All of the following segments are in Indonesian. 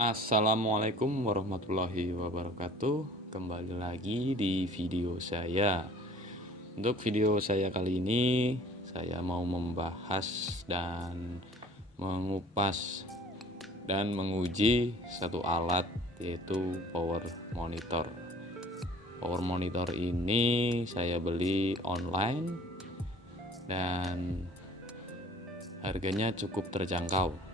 Assalamualaikum warahmatullahi wabarakatuh. Kembali lagi di video saya. Untuk video saya kali ini, saya mau membahas dan mengupas dan menguji satu alat, yaitu power monitor. Power monitor ini saya beli online dan harganya cukup terjangkau.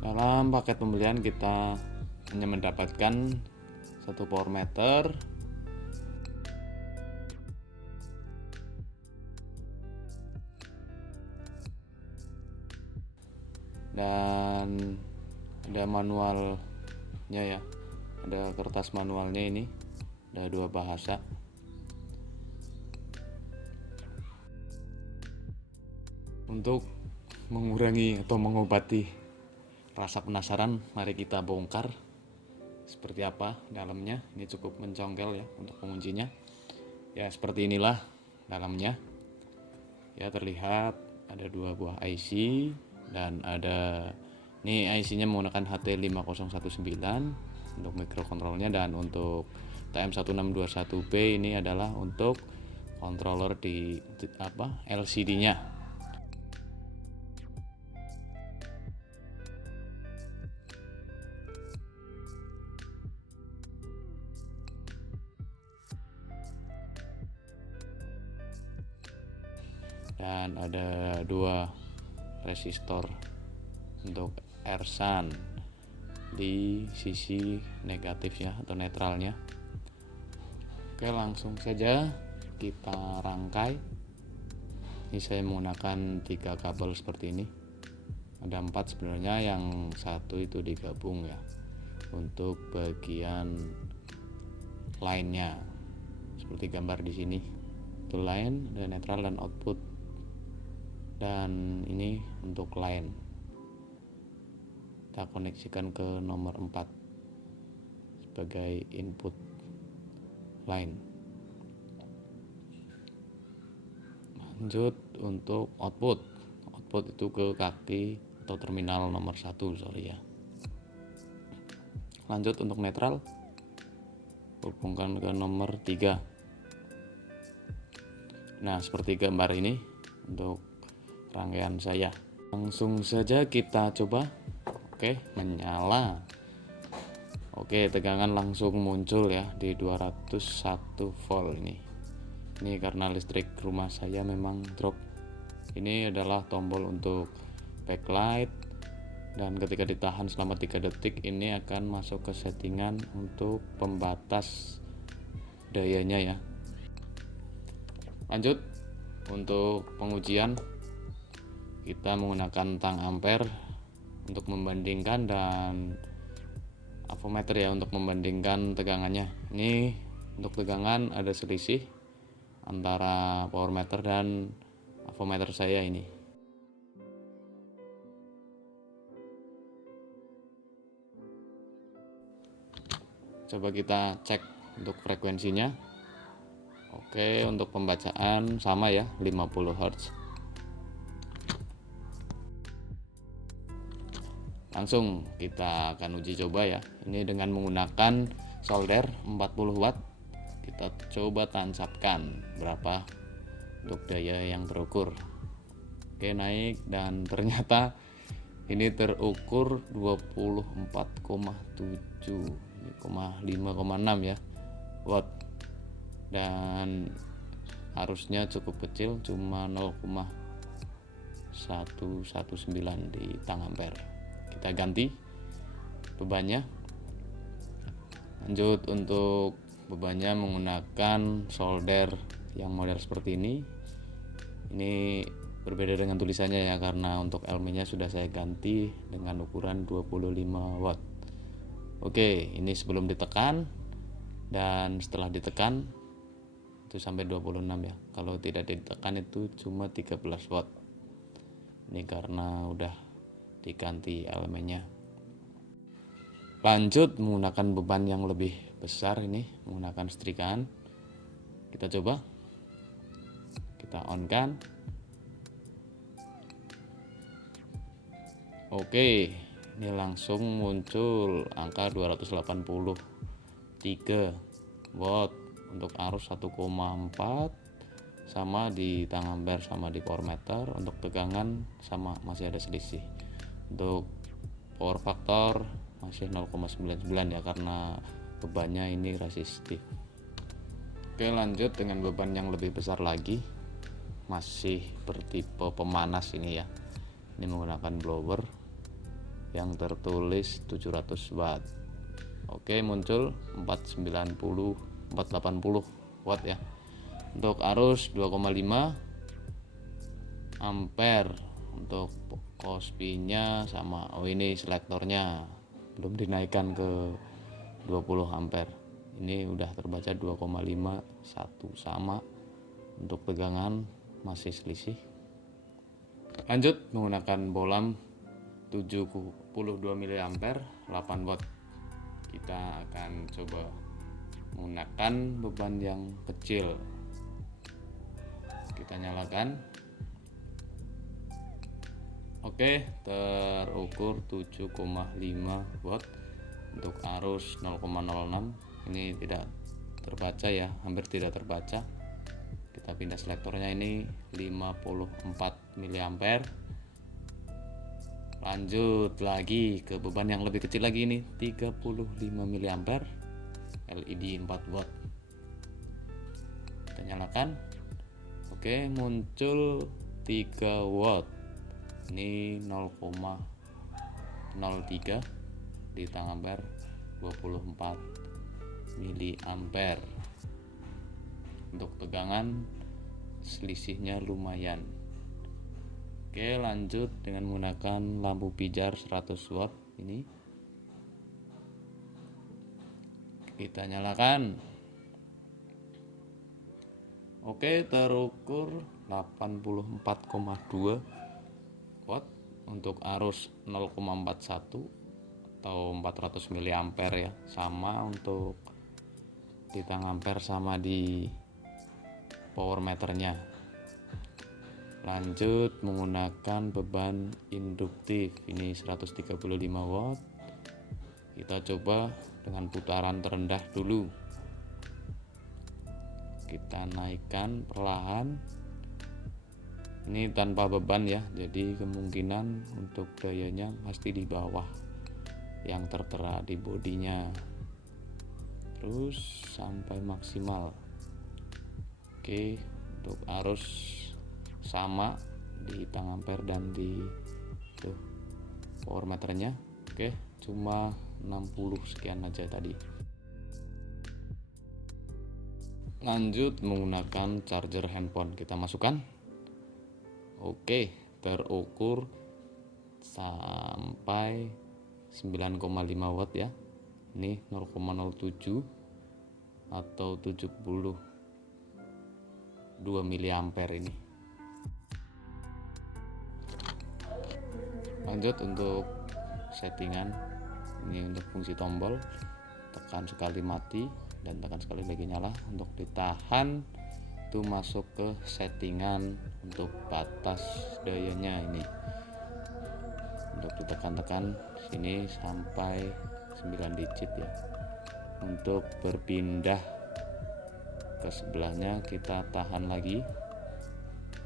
Dalam paket pembelian kita hanya mendapatkan satu power meter, dan ada manualnya ya, ada kertas manualnya. Ini ada 2 bahasa. Untuk mengurangi atau mengobati rasa penasaran, mari kita bongkar seperti apa dalamnya. Ini cukup mencongkel ya untuk penguncinya. Ya, seperti inilah dalamnya. Ya, terlihat ada 2 buah IC dan ada ini IC-nya menggunakan HT5019 untuk mikrokontrolnya, dan untuk TM1621B ini adalah untuk controller di LCD-nya. Dan ada 2 resistor untuk ersan di sisi negatifnya atau netralnya. Oke, langsung saja kita rangkai. Ini saya menggunakan 3 kabel seperti ini. Ada 4 sebenarnya, yang 1 itu digabung ya untuk bagian line-nya seperti gambar di sini. Itu line, ada netral dan output. Dan ini untuk line, kita koneksikan ke nomor 4 sebagai input line. Lanjut untuk output itu ke kaki atau terminal nomor 1, sorry ya. Lanjut untuk netral, hubungkan ke nomor 3. Nah, seperti gambar ini untuk rangkaian saya. Langsung saja kita coba. Oke, menyala. Oke, tegangan langsung muncul ya di 201 volt ini. Ini karena listrik rumah saya memang drop. Ini adalah tombol untuk backlight, dan ketika ditahan selama 3 detik ini akan masuk ke settingan untuk pembatas dayanya ya. Lanjut untuk pengujian, kita menggunakan tang ampere untuk membandingkan, dan avometer ya untuk membandingkan tegangannya. Ini untuk tegangan ada selisih antara power meter dan avometer saya ini. Coba kita cek untuk frekuensinya. Oke, untuk pembacaan sama ya, 50 Hz. Langsung kita akan uji coba ya. Ini dengan menggunakan solder 40 watt. Kita coba tancapkan berapa untuk daya yang terukur. Oke, naik, dan ternyata ini terukur 24,7, 5,6 ya watt, dan arusnya cukup kecil, cuma 0,119 di tang ampere. Kita ganti bebannya. Lanjut untuk bebannya menggunakan solder yang model seperti ini. Ini berbeda dengan tulisannya ya, karena untuk LM-nya sudah saya ganti dengan ukuran 25 watt. Oke, ini sebelum ditekan, dan setelah ditekan itu sampai 26 ya. Kalau tidak ditekan itu cuma 13 watt. Ini karena udah diganti elemennya. Lanjut menggunakan beban yang lebih besar, ini menggunakan setrikaan. Kita coba, kita on kan. Oke, ini langsung muncul angka 283 watt untuk arus 1,4, sama di tang ampere sama di power meter. Untuk tegangan sama, masih ada selisih. Untuk power factor masih 0,99 ya, karena bebannya ini resistif. Oke, lanjut dengan beban yang lebih besar lagi, masih bertipe pemanas ini ya. Ini menggunakan blower yang tertulis 700 watt. Oke, muncul 480 watt ya. Untuk arus 2,5 ampere. Untuk cosp-nya sama. Oh, ini selektornya belum dinaikkan ke 20 ampere. Ini udah terbaca 2,51 sama. Untuk tegangan masih selisih. Lanjut menggunakan bolam 72 mA 8 watt. Kita akan coba menggunakan beban yang kecil. Kita nyalakan. Oke, terukur 7,5 watt. Untuk arus 0,06. Ini tidak terbaca ya, hampir tidak terbaca. Kita pindah selektornya, ini 54 mA. Lanjut lagi ke beban yang lebih kecil lagi, ini 35 mA LED 4 watt. Kita nyalakan. Oke, muncul 3 watt. Ini 0,03 di tang ampere 24 mA. Untuk tegangan selisihnya lumayan. Oke, lanjut dengan menggunakan lampu pijar 100 watt ini. Kita nyalakan. Oke, terukur 84,2 watt. Untuk arus 0,41 atau 400 mA ya. Sama untuk di tang ampere sama di power meternya. Lanjut menggunakan beban induktif, ini 135 watt. Kita coba dengan putaran terendah dulu. Kita naikkan perlahan. Ini tanpa beban ya, jadi kemungkinan untuk dayanya pasti di bawah yang tertera di bodinya. Terus sampai maksimal. Oke, untuk arus sama di tang ampere dan di power meternya. Oke, cuma 60 sekian aja tadi. Lanjut menggunakan charger handphone, kita masukkan. Oke, terukur sampai 9,5 watt ya. Ini 0,07 atau 72 mA ini. Lanjut untuk settingan, ini untuk fungsi tombol, tekan sekali mati dan tekan sekali lagi nyala. Untuk ditahan itu masuk ke settingan untuk batas dayanya ini. Untuk ditekan-tekan sini sampai 9 digit ya. Untuk berpindah ke sebelahnya kita tahan lagi.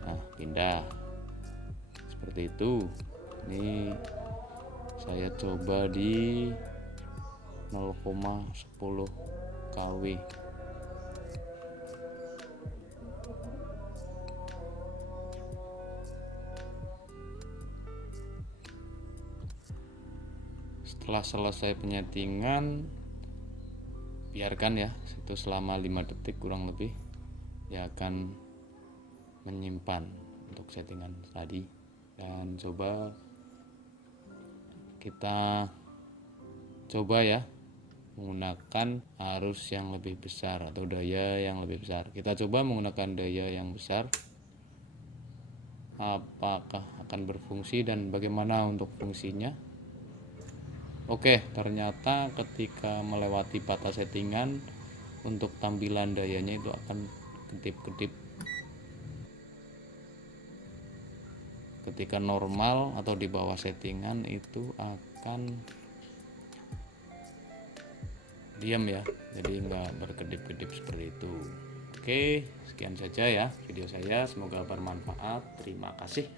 Nah, pindah seperti itu. Ini saya coba di 0,10 kW. Setelah selesai penyetingan, biarkan ya itu selama 5 detik kurang lebih. Dia akan menyimpan untuk settingan tadi. Dan kita coba ya menggunakan arus yang lebih besar atau daya yang lebih besar. Kita coba menggunakan daya yang besar, apakah akan berfungsi dan bagaimana untuk fungsinya. Oke, ternyata ketika melewati batas settingan, untuk tampilan dayanya itu akan kedip-kedip. Ketika normal atau di bawah settingan itu akan diam ya, jadi nggak berkedip-kedip seperti itu. Oke, sekian saja ya video saya, semoga bermanfaat. Terima kasih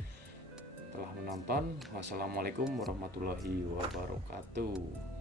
telah menonton. Wassalamualaikum warahmatullahi wabarakatuh.